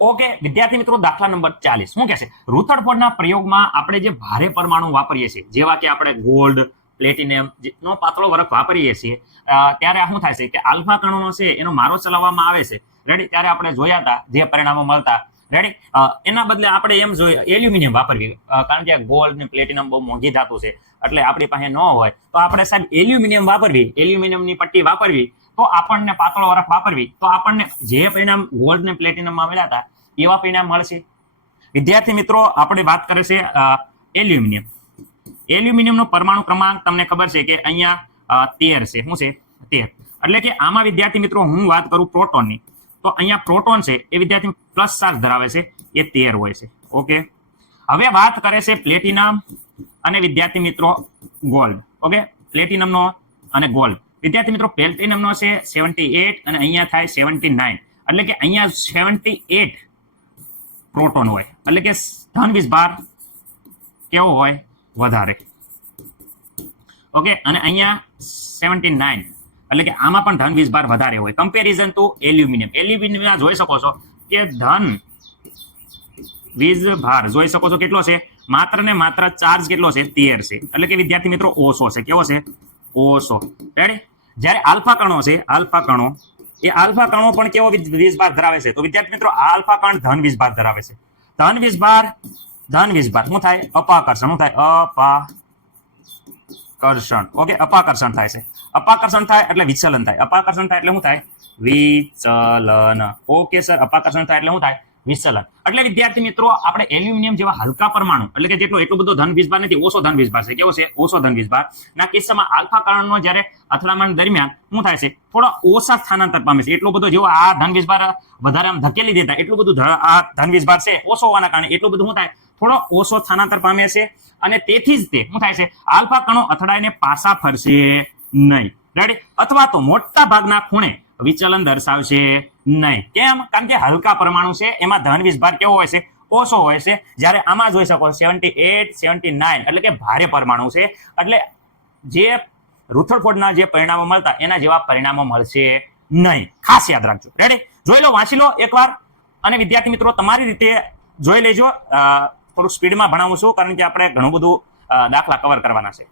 Okay વિદ્યાર્થી મિત્રો, દાખલા નંબર 40 શું કહે છે? રુથરફોર્ડના પ્રયોગમાં આપણે જે ભારે પરમાણુ વાપરીએ છીએ, જેવા કે આપણે ગોલ્ડ, પ્લેટિનમ નો પાતળો વરખ વાપરીએ છીએ, ત્યારે શું થાય છે કે આલ્ફા કણોનો છે એનો મારો ચલાવવામાં આવે છે. રેડી? ત્યારે આપણે જોયા હતા જે પરિણામો મળતા. રેડી? એના બદલે આપણે એમ જોઈએ એલ્યુમિનિયમ વાપરવી, કારણ કે ગોલ્ડ ને પ્લેટિનમ બહુ મોંઘી ધાતુ છે, એટલે આપણી પાસે ન હોય તો આપણે સાહેબ એલ્યુમિનિયમ વાપરવી, એલ્યુમિનિયમની પટ્ટી વાપરવી, તો આપણને પાતળો વરખ વાપરવી, તો આપણને જે પરિણામ ગોલ્ડ ને પ્લેટિનમમાં મળ્યા હતા એવા પરિણામ મળશે. વિદ્યાર્થી મિત્રો, આપણે વાત કરે છે એલ્યુમિનિયમ. એલ્યુમિનિયમનો પરમાણુ ક્રમાંક તમને ખબર છે કે અહીંયા 13 છે. શું છે? 13. એટલે કે આમાં વિદ્યાર્થી મિત્રો હું વાત કરું પ્રોટોનની, તો અહીંયા પ્રોટોન છે એ વિદ્યાર્થી પ્લસ ચાર્જ ધરાવે છે, એ 13 હોય છે. ઓકે, હવે વાત કરે છે પ્લેટિનમ અને વિદ્યાર્થી મિત્રો ગોલ્ડ. ઓકે, પ્લેટિનમનો અને ગોલ્ડ. વિદ્યાર્થી મિત્રો પ્લેટિનમનો છે 78 અને અહીંયા થાય 79. એટલે કે અહીંયા 78 પ્રોટોન હોય, એટલે કે ધન વિસ્ભાર કેવો હોય? વધારે. ઓકે, અને અહીંયા 79, એટલે કે આમાં પણ ધન વિસ્ભાર વધારે હોય કમ્પેરિઝન ટુ એલ્યુમિનિયમ. એલ્યુમિનિયમ જોઈ શકો છો કે ધન વિસ્ભાર જોઈ શકો છો કેટલો છે? માત્ર ને માત્ર ચાર્જ કેટલો છે? 13 છે. એટલે કે વિદ્યાર્થી મિત્રો ઓછો છે. કેવો છે? ઓછો. રેડી? જ્યારે આલ્ફા કણો છે, આલ્ફા કણો, એ આલ્ફા કણો પણ કેવો વિસ્ભાર ધરાવે છે? તો વિદ્યાર્થી મિત્રો આલ્ફા કણ ધન વિસ્ભાર ધરાવે છે. ધન વિસ્ભાર શું થાય? અપાકર્ષણ. શું થાય? અપાકર્ષણ. ઓકે, અપાકર્ષણ થાય છે. અપાકર્ષણ થાય એટલે વિચલન થાય. અપાકર્ષણ થાય એટલે શું થાય? વિચલન. ઓકે સર, અપાકર્ષણ થાય એટલે શું થાય? વિચલન. એટલે વિદ્યાર્થી મિત્રો આપણે એલ્યુમિનિયમ જેવા હલકા પરમાણુ, એટલે કે એટલો બધો ધન વિસ્ભાર નથી, ઓછો ધન વિસ્ભાર છે. કેવો છે? ઓછો ધન વિસ્ભાર ના કિસ્સામાં આલ્ફા કણનો જ્યારે અથડામણ દરમિયાન શું થાય છે? થોડા ઓછા સ્થાનાંતર પામે છે. એટલો બધો જેવો આ ધન વિસ્ભાર વધારે આમ ધકેલી દેતા એટલું બધું આ ધન વિસ્ભાર છે ઓછો હોવાના કારણે એટલું બધું શું થાય? થોડો ઓછો સ્થાનાંતર પામે છે, અને તેથી જ તે શું થાય છે? આલ્ફા કણો અથડાઈને પાછા ફરશે નહીં. રેડી? અથવા તો મોટા ભાગના ખૂણે વિચલન દર્શાવશે નહીં. કેમ? કારણ કે હલકા પરમાણુ છે એમાં ધન વિસ્ભાર કેવો હોય છે? ઓછો હોય છે. જ્યારે આમાં જોઈ શકો 78, 79, એટલે કે ભારે પરમાણુ છે, એટલે જે રુથરફોર્ડના જે પરિણામો મળતા એના જેવા પરિણામો મળશે નહીં. ખાસ યાદ રાખજો. રેડી? જોઈ લો, વાંચી લો એકવાર, અને વિદ્યાર્થી મિત્રો તમારી રીતે જોઈ લેજો. થોડું સ્પીડમાં ભણાવું છું કારણ કે આપણે ઘણું બધું દાખલા કવર કરવાના છે.